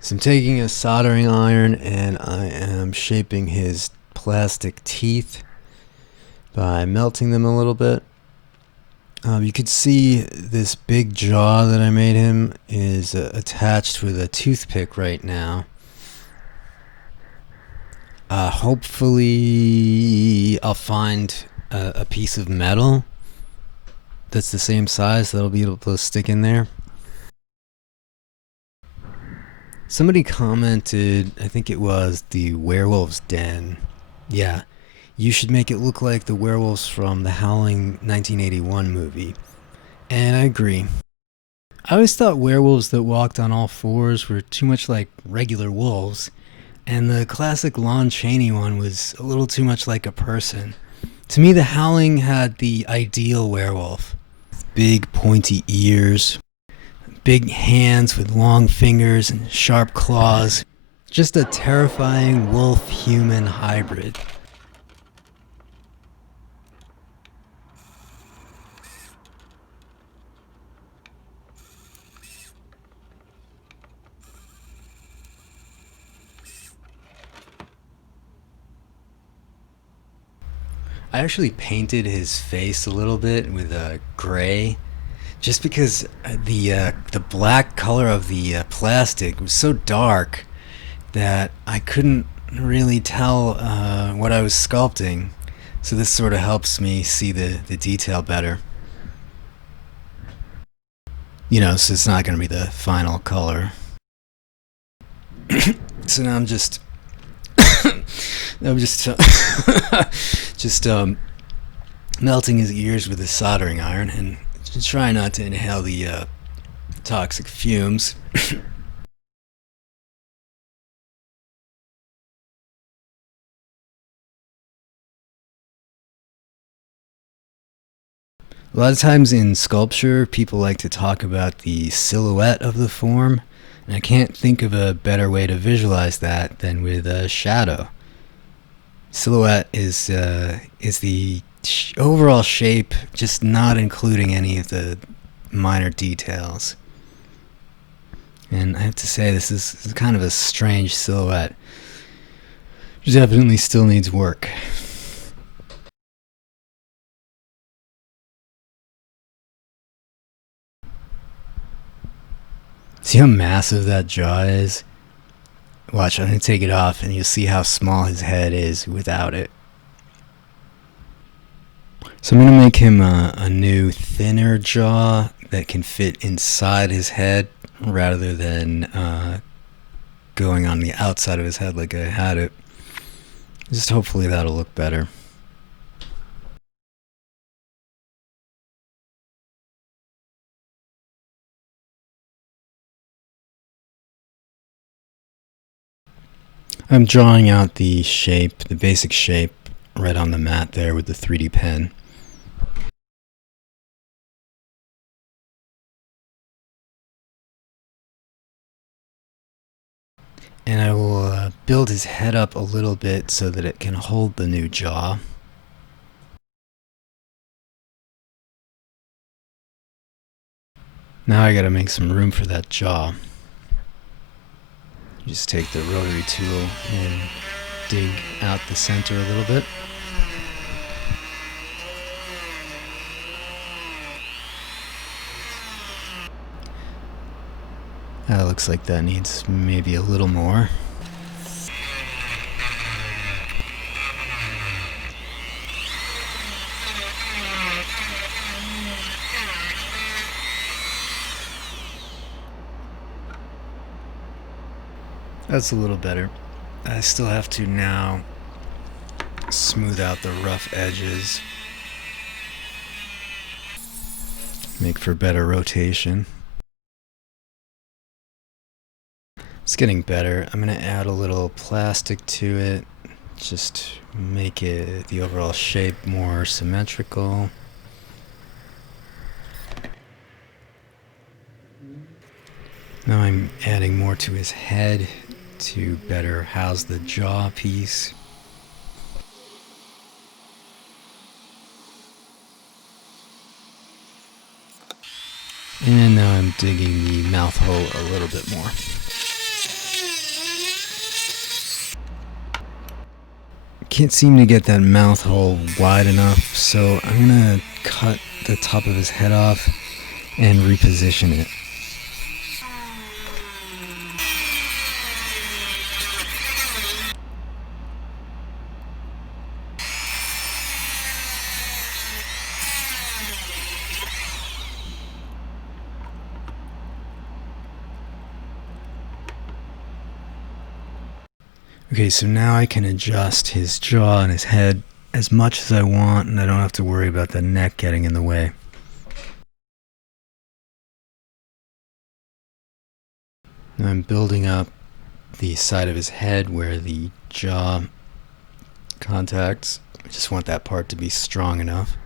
So I'm taking a soldering iron and I am shaping his plastic teeth by melting them a little bit. You could see this big jaw that I made him is attached with a toothpick right now. Hopefully I'll find a piece of metal that's the same size that'll be able to stick in there. Somebody commented, I think it was the Werewolf's Den. Yeah, you should make it look like the werewolves from the Howling 1981 movie. And I agree. I always thought werewolves that walked on all fours were too much like regular wolves, and the classic Lon Chaney one was a little too much like a person. To me, the Howling had the ideal werewolf. Big pointy ears, big hands with long fingers and sharp claws. Just a terrifying wolf-human hybrid. I actually painted his face a little bit with gray, just because the black color of the plastic was so dark that I couldn't really tell what I was sculpting. So this sort of helps me see the detail better. You know, so it's not going to be the final color. So now I'm just just melting his ears with a soldering iron and try not to inhale the toxic fumes. A lot of times in sculpture, people like to talk about the silhouette of the form, and I can't think of a better way to visualize that than with a shadow. Silhouette is the overall shape, just not including any of the minor details. And I have to say, this is kind of a strange silhouette. It definitely still needs work. See how massive that jaw is? Watch, I'm going to take it off and you'll see how small his head is without it. So I'm going to make him a new thinner jaw that can fit inside his head rather than going on the outside of his head like I had it. Just hopefully that'll look better. I'm drawing out the shape, the basic shape, right on the mat there with the 3D pen. And I will build his head up a little bit so that it can hold the new jaw. Now I gotta make some room for that jaw. Just take the rotary tool and dig out the center a little bit. That looks like that needs maybe a little more. That's a little better. I still have to now smooth out the rough edges. Make for better rotation. It's getting better. I'm going to add a little plastic to it. Just make it the overall shape more symmetrical. Now I'm adding more to his head to better house the jaw piece. And now I'm digging the mouth hole a little bit more. Can't seem to get that mouth hole wide enough, so I'm gonna cut the top of his head off and reposition it. Okay, so now I can adjust his jaw and his head as much as I want, and I don't have to worry about the neck getting in the way. Now I'm building up the side of his head where the jaw contacts. I just want that part to be strong enough.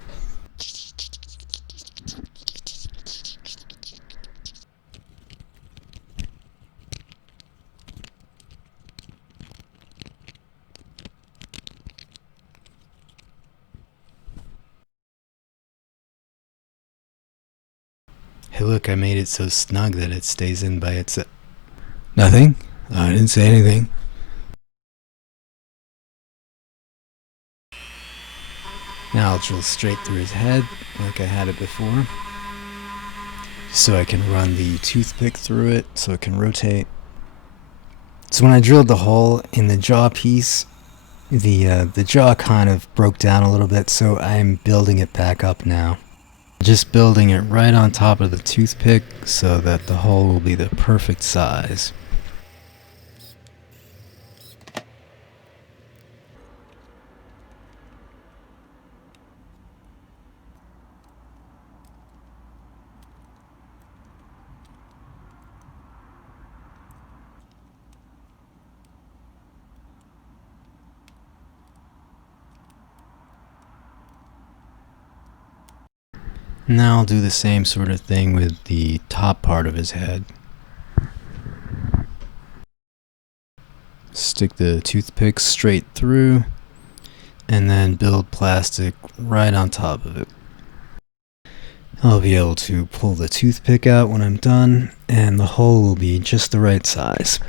Hey look, I made it so snug that it stays in by itself. Nothing? I didn't say anything. Now I'll drill straight through his head like I had it before, so I can run the toothpick through it so it can rotate. So when I drilled the hole in the jaw piece, the jaw kind of broke down a little bit, so I'm building it back up now. Just building it right on top of the toothpick so that the hole will be the perfect size. Now I'll do the same sort of thing with the top part of his head. Stick the toothpick straight through, and then build plastic right on top of it. I'll be able to pull the toothpick out when I'm done, and the hole will be just the right size.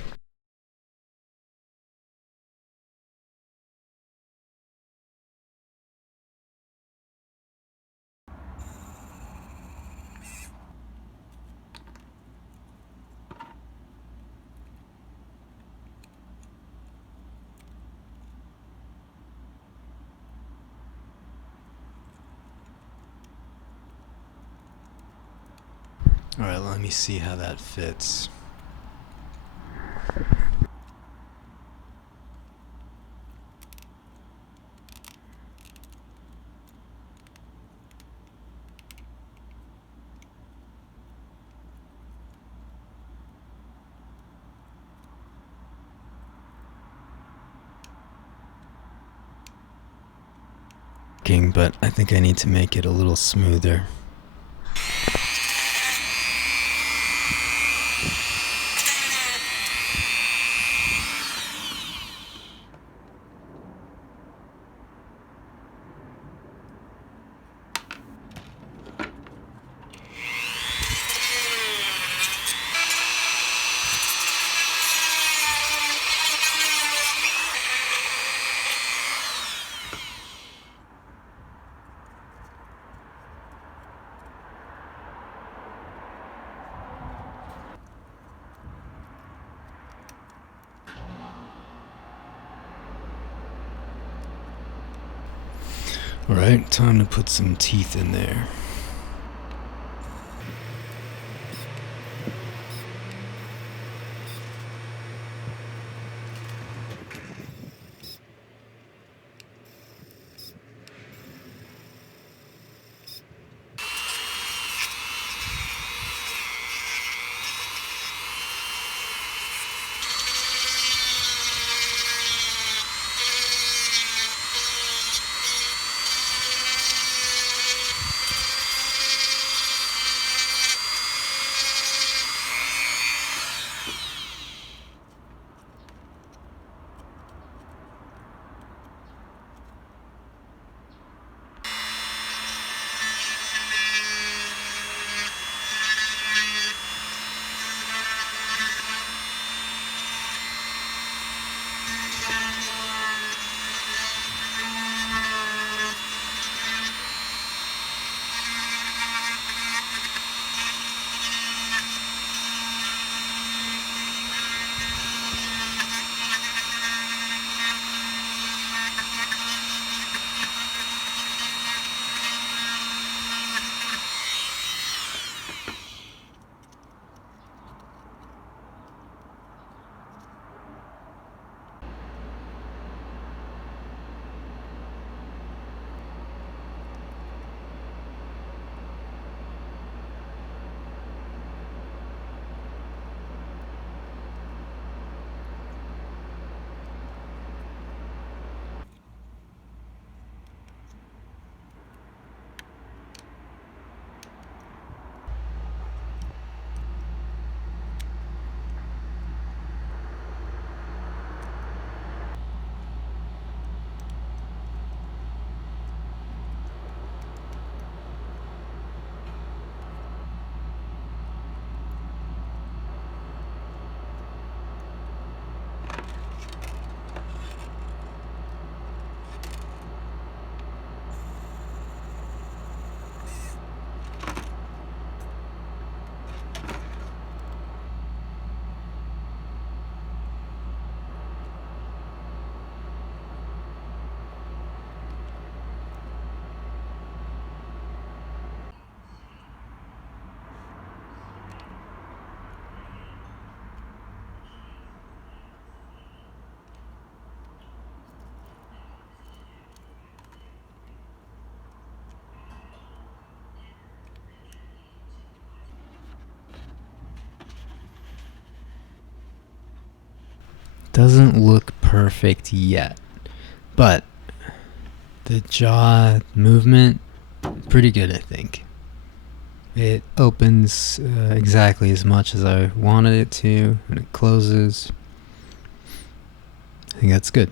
Alright, let me see how that fits. But I think I need to make it a little smoother. Alright, time to put some teeth in there. doesn't look perfect yet, but the jaw movement, pretty good, I think. It opens exactly as much as I wanted it to, and it closes. I think that's good.